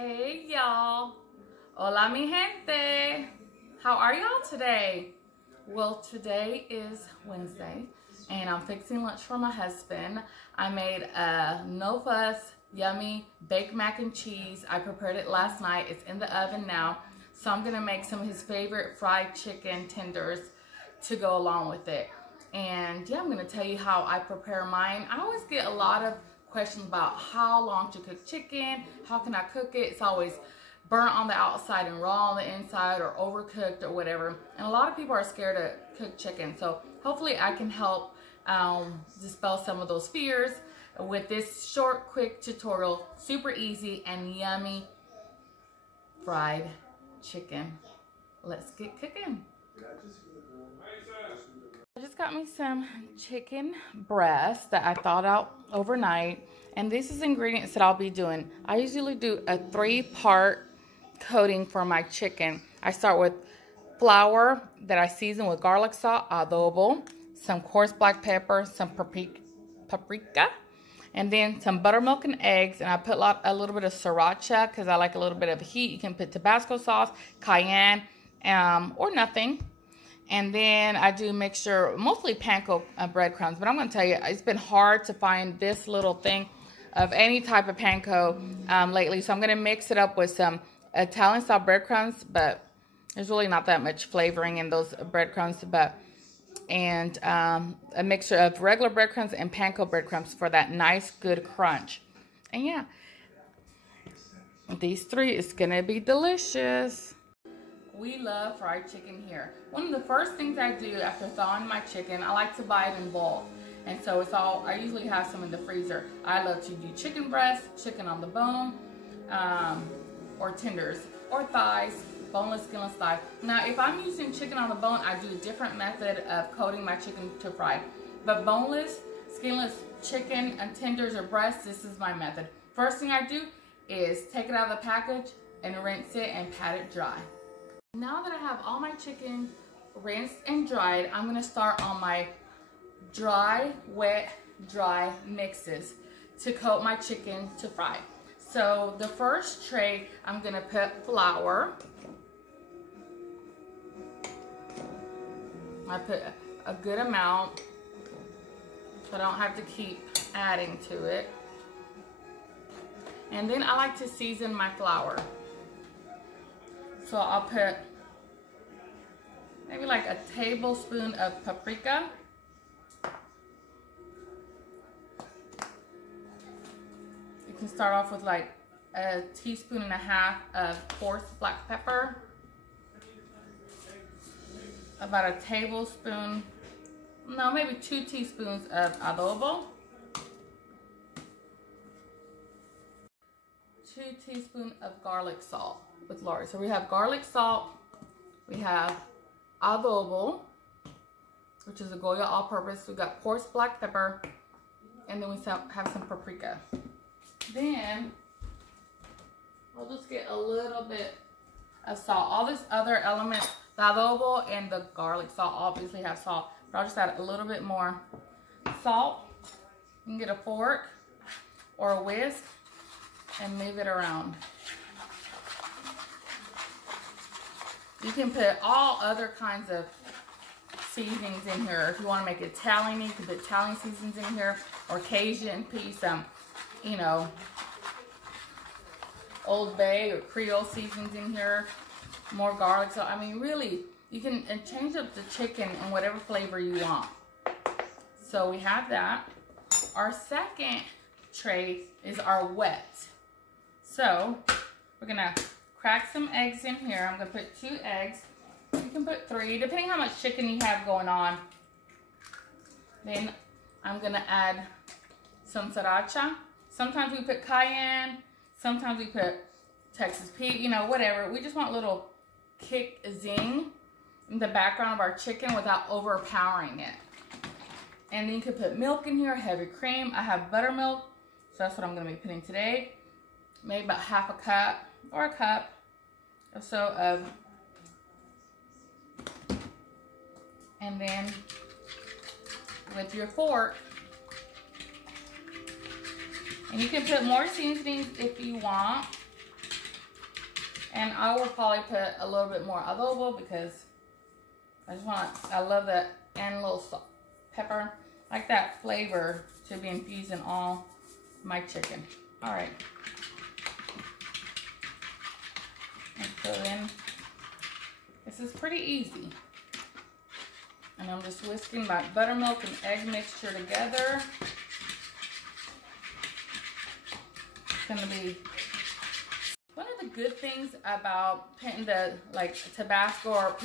Hey y'all, hola mi gente. How are y'all today? Well, today is Wednesday and I'm fixing lunch for my husband. I made a no fuss, yummy baked mac and cheese. I prepared it last night. It's in the oven now. So I'm gonna make some of his favorite fried chicken tenders to go along with it. And yeah, I'm gonna tell you how I prepare mine. I always get a lot of questions about how long to cook chicken, how can I cook it. It's always burnt on the outside and raw on the inside, or overcooked or whatever. And a lot of people are scared to cook chicken. So hopefully I can help dispel some of those fears with this short, quick tutorial. Super easy and yummy fried chicken. Let's get cooking. I just got me some chicken breast that I thawed out overnight, and this is ingredients that I'll be doing. I usually do a 3-part coating for my chicken. I start with flour that I season with garlic salt, adobo, some coarse black pepper, some paprika, and then some buttermilk and eggs. And I put a little bit of sriracha because I like a little bit of heat. You can put Tabasco sauce, cayenne, or nothing. And then I do mixture, mostly panko breadcrumbs. But I'm going to tell you, it's been hard to find this little thing of any type of panko lately. So I'm going to mix it up with some Italian style breadcrumbs. But there's really not that much flavoring in those breadcrumbs. And a mixture of regular breadcrumbs and panko breadcrumbs for that nice, good crunch. And yeah, these three is going to be delicious. We love fried chicken here. One of the first things I do after thawing my chicken, I like to buy it in bulk. And so I usually have some in the freezer. I love to do chicken breast, chicken on the bone, or tenders, or thighs, boneless, skinless thighs. Now, if I'm using chicken on the bone, I do a different method of coating my chicken to fry. But boneless, skinless chicken and tenders or breasts, this is my method. First thing I do is take it out of the package and rinse it and pat it dry. Now that I have all my chicken rinsed and dried, I'm going to start on my dry, wet, dry mixes to coat my chicken to fry. So the first tray, I'm going to put flour. I put a good amount so I don't have to keep adding to it. And then I like to season my flour. So I'll put maybe like a tablespoon of paprika. You can start off with like a teaspoon and a half of coarse black pepper. About a tablespoon, no, maybe 2 teaspoons of adobo. 2 teaspoons of garlic salt with Lori. So we have garlic salt, we have adobo, which is a Goya all-purpose. We got coarse black pepper, and then we have some paprika. Then I'll just get a little bit of salt. All this other elements, the adobo and the garlic salt obviously have salt, but I'll just add a little bit more salt. You can get a fork or a whisk and move it around. You can put all other kinds of seasonings in here. If you want to make it Italian, you can put Italian seasonings in here, or Cajun, put some, you know, Old Bay or Creole seasonings in here, more garlic. So, I mean, really, you can change up the chicken in whatever flavor you want. So we have that. Our second tray is our wet. So we're gonna crack some eggs in here. I'm gonna put 2 eggs. You can put 3, depending how much chicken you have going on. Then I'm gonna add some sriracha. Sometimes we put cayenne, sometimes we put Texas Pete, you know, whatever. We just want a little kick, zing in the background of our chicken without overpowering it. And then you could put milk in here, heavy cream. I have buttermilk, so that's what I'm gonna be putting today. Maybe about half a cup or a cup or so of, and then with your fork, and you can put more seasonings if you want. And I will probably put a little bit more adobo because I love that, and a little salt, pepper, like that flavor to be infused in all my chicken. All right. And so then, this is pretty easy. And I'm just whisking my buttermilk and egg mixture together. It's gonna be one of the good things about putting the Tabasco, or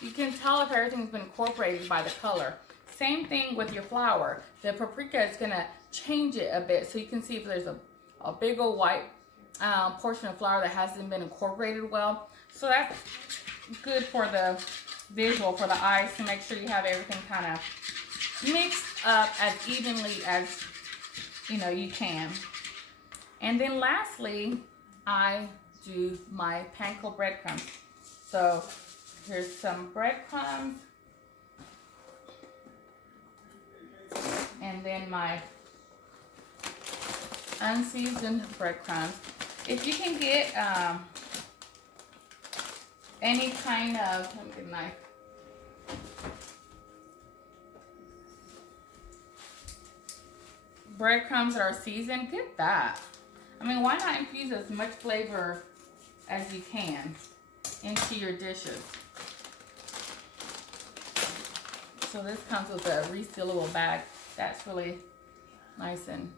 you can tell if everything's been incorporated by the color. Same thing with your flour. The paprika is gonna change it a bit, so you can see if there's a big old white portion of flour that hasn't been incorporated well. So that's good for the visual, for the eyes, to make sure you have everything kind of mixed up as evenly as you can. And then lastly, I do my panko breadcrumbs. So here's some breadcrumbs, and then my unseasoned breadcrumbs. If you can get any kind of, let me get a knife. Breadcrumbs that are seasoned, get that. I mean, why not infuse as much flavor as you can into your dishes? So this comes with a resealable bag. That's really nice. And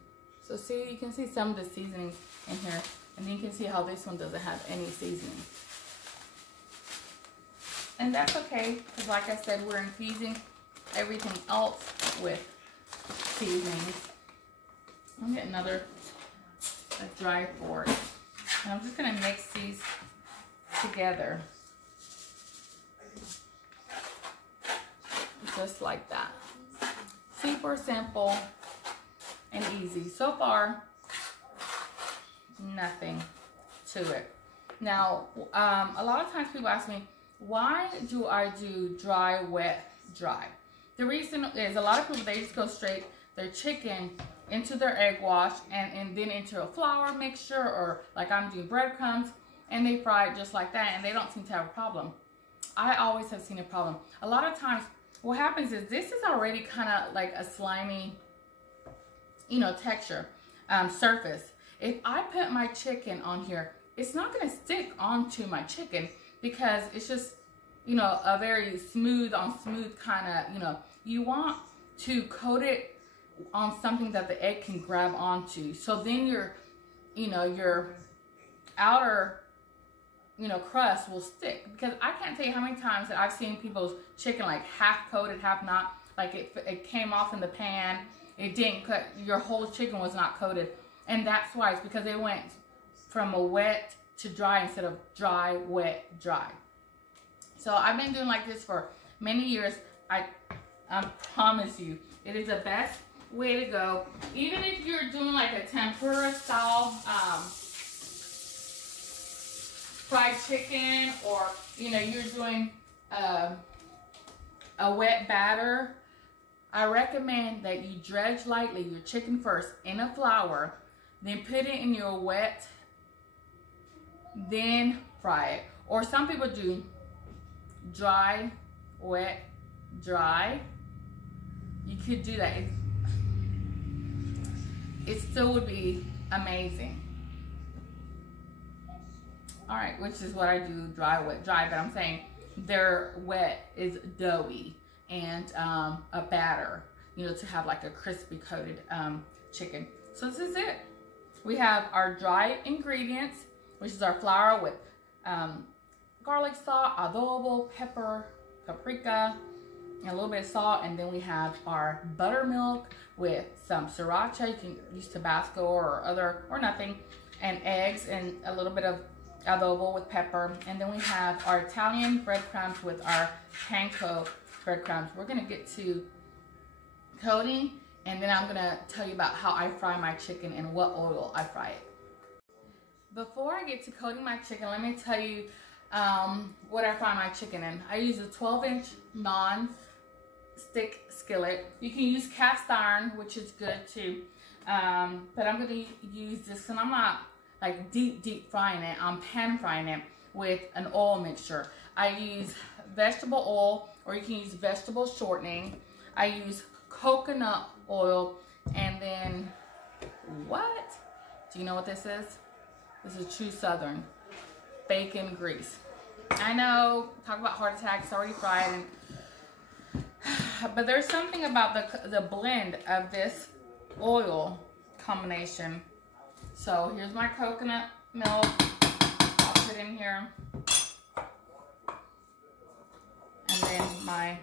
so see, you can see some of the seasonings in here, and then you can see how this one doesn't have any seasoning. And that's okay, because like I said, we're infusing everything else with seasonings. I'll get another dry fork. And I'm just going to mix these together. Just like that. Super simple and easy. So far, nothing to it. Now, a lot of times people ask me, why do I do dry, wet, dry? The reason is a lot of people, they just go straight their chicken into their egg wash and then into a flour mixture, or like I'm doing breadcrumbs, and they fry it just like that, and they don't seem to have a problem. I always have seen a problem. A lot of times what happens is this is already kind of like a slimy, texture, surface. If I put my chicken on here, it's not going to stick onto my chicken, because it's just, a very smooth on smooth kind of, you want to coat it on something that the egg can grab onto. So then your outer, crust will stick. Because I can't tell you how many times that I've seen people's chicken like half coated, half not. Like it came off in the pan, it didn't cut, your whole chicken was not coated. And that's why, it's because it went from a wet to dry instead of dry, wet, dry. So I've been doing like this for many years. I promise you, it is the best way to go. Even if you're doing like a tempura style fried chicken, or you're doing a wet batter, I recommend that you dredge lightly your chicken first in a flour, then put it in your wet, then fry it. Or some people do dry, wet, dry. You could do that. It still would be amazing. All right, which is what I do, dry, wet, dry. But I'm saying their wet is doughy and a batter, to have like a crispy coated chicken. So this is it. We have our dry ingredients, which is our flour with garlic salt, adobo, pepper, paprika, and a little bit of salt. And then we have our buttermilk with some sriracha. You can use Tabasco or nothing, and eggs, and a little bit of adobo with pepper. And then we have our Italian breadcrumbs with our panko breadcrumbs. We're gonna get to coating, and then I'm gonna tell you about how I fry my chicken and what oil I fry it. Before I get to coating my chicken, let me tell you what I fry my chicken in. I use a 12-inch non-stick skillet. You can use cast iron, which is good too, but I'm gonna use this, and I'm not like deep frying it. I'm pan frying it. with an oil mixture. I use vegetable oil, or you can use vegetable shortening. I use coconut oil, and then what? Do you know what this is? This is True Southern bacon grease. I know, talk about heart attacks, already fried, but there's something about the blend of this oil combination. So here's my coconut milk. I'll put in here. And then my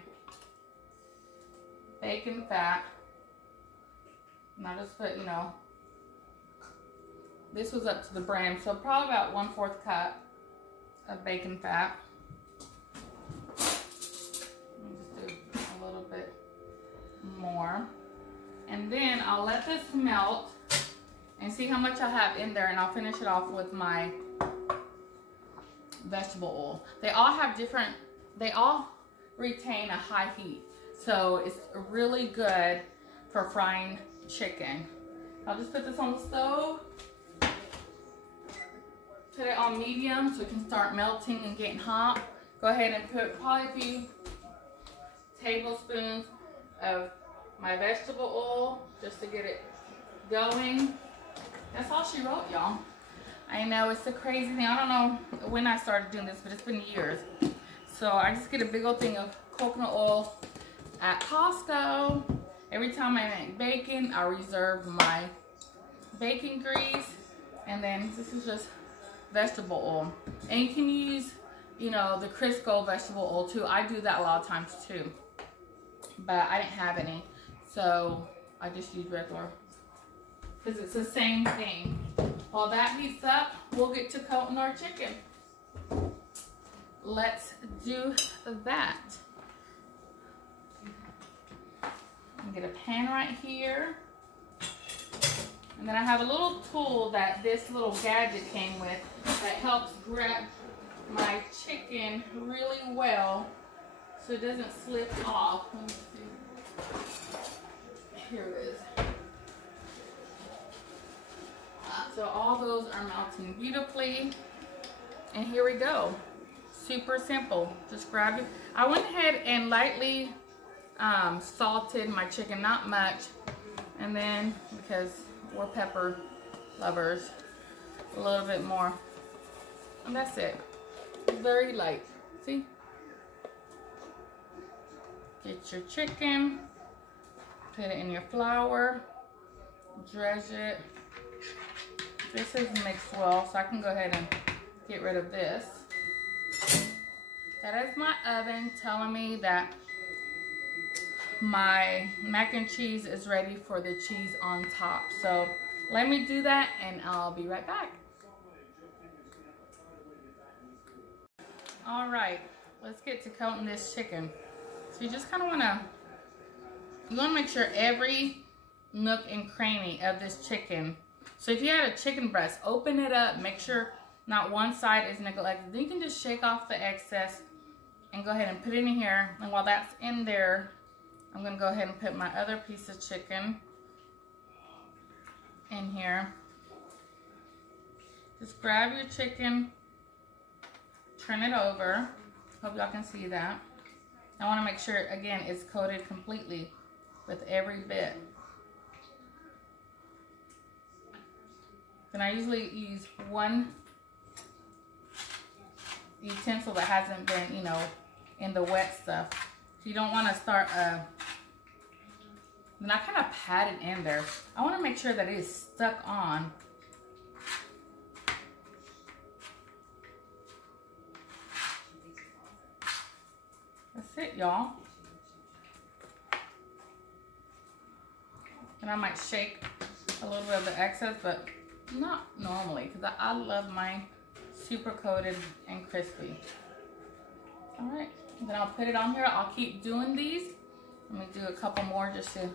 bacon fat. And I just put, you know, this was up to the brim, so probably about 1/4 cup of bacon fat. Let me just do a little bit more. And then I'll let this melt and see how much I have in there, and I'll finish it off with my vegetable oil. They all have different, they all retain a high heat. So it's really good for frying chicken. I'll just put this on the stove. Put it on medium so it can start melting and getting hot. Go ahead and put probably a few tablespoons of my vegetable oil just to get it going. That's all she wrote, y'all. I know, it's a crazy thing. I don't know when I started doing this, but it's been years. So I just get a big old thing of coconut oil at Costco. Every time I make bacon, I reserve my bacon grease. And then this is just vegetable oil. And you can use, you know, the Crisco vegetable oil too. I do that a lot of times too. But I didn't have any. So I just use regular. Because it's the same thing. While that heats up, we'll get to coating our chicken. Let's do that. Get a pan right here. And then I have a little tool that this little gadget came with that helps grab my chicken really well so it doesn't slip off. Let me see. Here it is. So all those are melting beautifully. And here we go. Super simple. Just grab it. I went ahead and lightly salted my chicken, not much. And then, because we're pepper lovers, a little bit more. And that's it. Very light. See? Get your chicken. Put it in your flour. Dredge it. This is mixed well, so I can go ahead and get rid of this. That is my oven telling me that my mac and cheese is ready for the cheese on top. So let me do that and I'll be right back. All right, let's get to coating this chicken. So you just kind of want to make sure every nook and cranny of this chicken. So if you had a chicken breast, open it up, make sure not one side is neglected. Then you can just shake off the excess and go ahead and put it in here. And while that's in there, I'm gonna go ahead and put my other piece of chicken in here. Just grab your chicken, turn it over. Hope y'all can see that. I wanna make sure, again, it's coated completely with every bit. Then I usually use one utensil that hasn't been, you know, in the wet stuff. So you don't want to start then I kind of pat it in there. I want to make sure that it is stuck on. That's it, y'all. And I might shake a little bit of the excess, but not normally, because I love mine super coated and crispy. All right, then I'll put it on here. I'll keep doing these. Let me do a couple more just to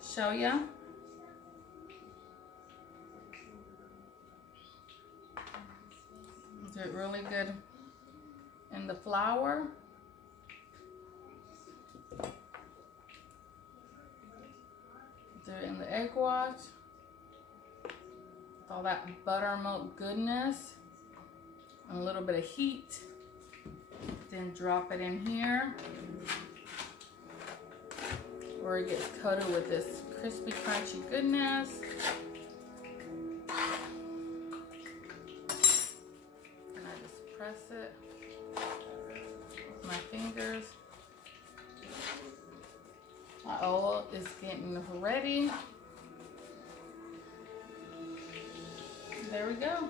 show you. Do it really good in the flour. Do it in the egg wash. All that buttermilk goodness. a little bit of heat. Then drop it in here where it gets coated with this crispy, crunchy goodness. And I just press it with my fingers. My oil is getting ready. There we go.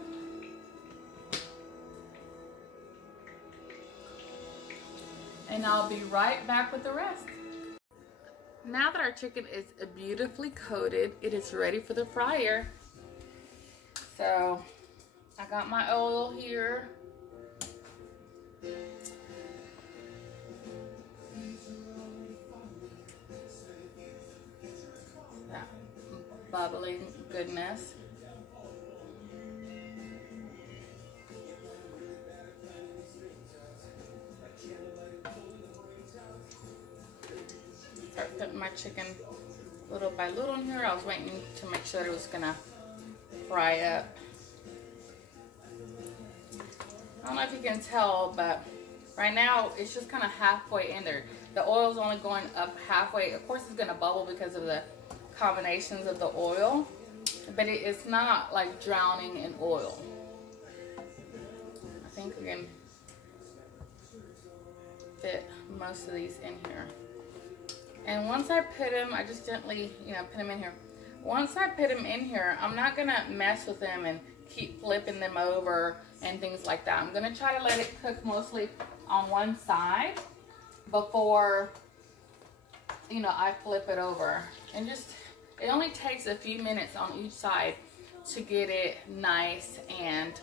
And I'll be right back with the rest. Now that our chicken is beautifully coated, it is ready for the fryer. So I got my oil here. That bubbling goodness. Start putting my chicken little by little in here. I was waiting to make sure that it was gonna fry up. I don't know if you can tell, but right now it's just kind of halfway in there. The oil's only going up halfway. Of course it's gonna bubble because of the combinations of the oil, but it's not like drowning in oil. I think we can fit most of these in here. And once I put them, I just gently, put them in here. Once I put them in here, I'm not gonna mess with them and keep flipping them over and things like that. I'm gonna try to let it cook mostly on one side before, I flip it over. And it only takes a few minutes on each side to get it nice and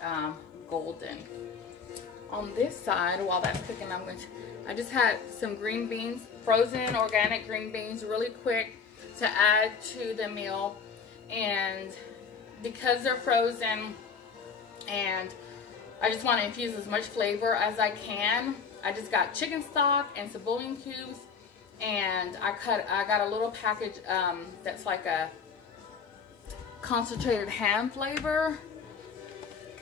golden. On this side, while that's cooking, I just had some green beans, frozen organic green beans, really quick to add to the meal. And because they're frozen and I just want to infuse as much flavor as I can, I just got chicken stock and some bouillon cubes, and I got a little package that's like a concentrated ham flavor.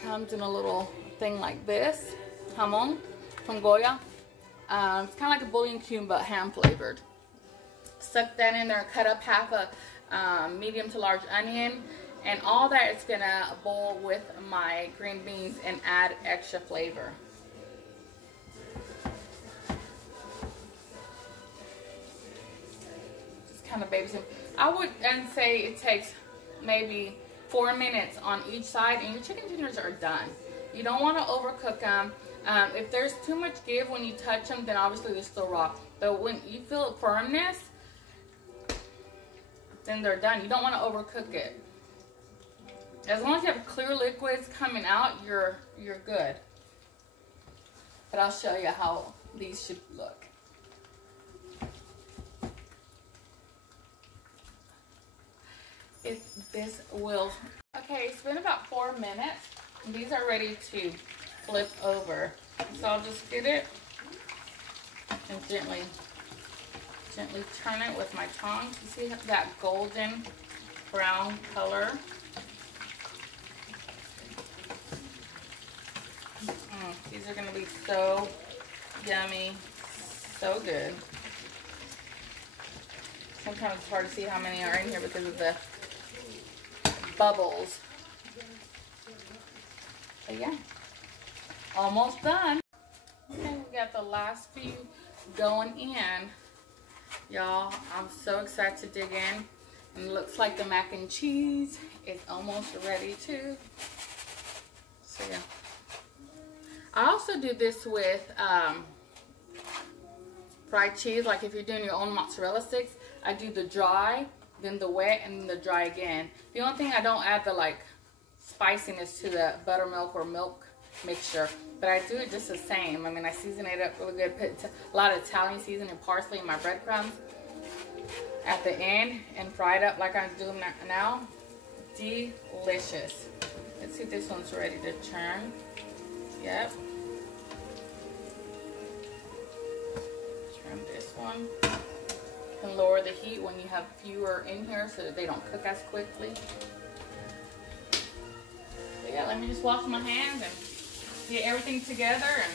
Comes in a little thing like this, jamon from Goya. It's kind of like a bouillon cube, but ham flavored. Stuck that in there, cut up half a medium to large onion, and all that is gonna boil with my green beans and add extra flavor. Just kind of babysitting. I would say it takes maybe 4 minutes on each side, and your chicken tenders are done. You don't want to overcook them. If there's too much give when you touch them, then obviously they're still raw. But when you feel firmness, then they're done. You don't want to overcook it. As long as you have clear liquids coming out, you're good. But I'll show you how these should look. Okay, it's been about 4 minutes. And these are ready to flip over. So I'll just get it and gently turn it with my tongs. You see that golden brown color? These are gonna be so yummy, so good. Sometimes it's hard to see how many are in here because of the bubbles. But yeah, almost done. Okay, we got the last few going in. Y'all, I'm so excited to dig in. And it looks like the mac and cheese is almost ready too. So yeah. I also do this with fried cheese. Like if you're doing your own mozzarella sticks, I do the dry, then the wet, and then the dry again. The only thing, I don't add the spiciness to the buttermilk or milk mixture, but I do it just the same. I mean, I season it up really good, put a lot of Italian seasoning, parsley, and my breadcrumbs at the end, and fry it up like I'm doing now. Delicious. Let's see if this one's ready to turn. Yep. Trim this one. You can lower the heat when you have fewer in here so that they don't cook as quickly. But yeah, let me just wash my hands and get everything together and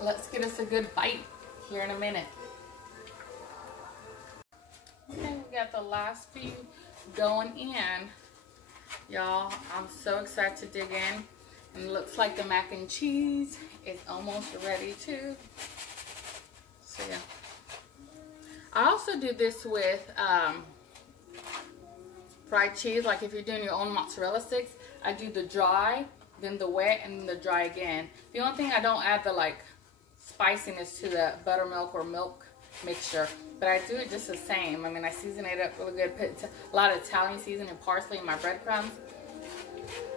let's get us a good bite here in a minute. Okay, we got the last few going in. Y'all, I'm so excited to dig in. And it looks like the mac and cheese is almost ready too. So yeah. I also do this with fried cheese. Like if you're doing your own mozzarella sticks, I do the dry, then the wet, and then the dry again. The only thing I don't add the like spiciness to the buttermilk or milk mixture, but I do it just the same. I mean, I season it up really good, put a lot of Italian seasoning, parsley, and my breadcrumbs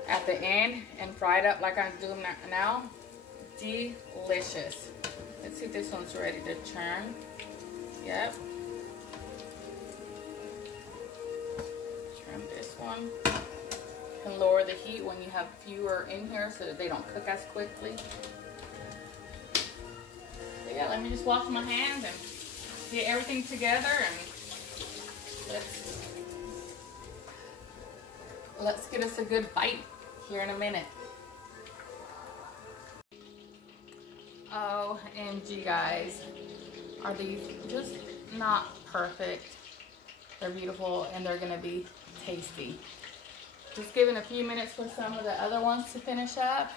at the end, and fry it up like I'm doing now. Delicious. Let's see if this one's ready to turn. Yep. Trim this one. You can lower the heat when you have fewer in here so that they don't cook as quickly. So yeah, let me just wash my hands and get everything together, and let's get us a good bite here in a minute. OMG guys, are these just not perfect? They're beautiful and they're gonna be tasty. Just giving a few minutes for some of the other ones to finish up.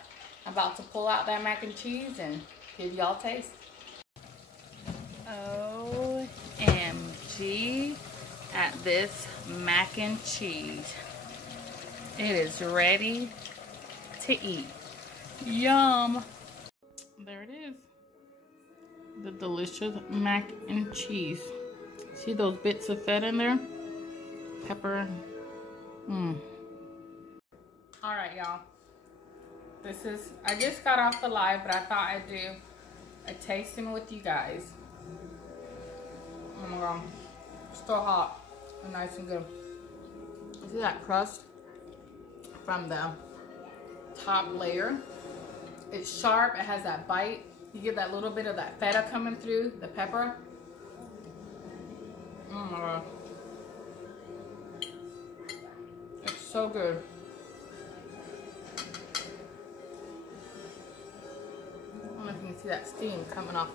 I'm about to pull out that mac and cheese and give y'all a taste. OMG at this mac and cheese. It is ready to eat. Yum. There it is. The delicious mac and cheese. See those bits of fat in there? Pepper. Alright, y'all. This is, I just got off the live, but I thought I'd do a tasting with you guys. Oh my god. Still hot and nice and good. See that crust from the top layer? It's sharp, it has that bite. You get that little bit of that feta coming through, the pepper. Oh my god. It's so good. I don't know if you can see that steam coming off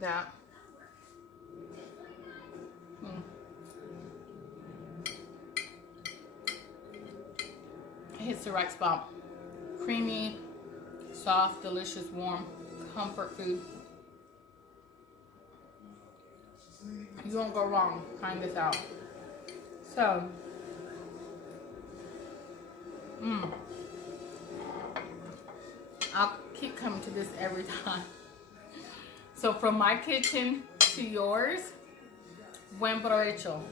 that. It hits the right spot. Creamy, soft, delicious, warm, comfort food. You won't go wrong trying this out. So, I'll keep coming to this every time. So from my kitchen to yours, buen provecho.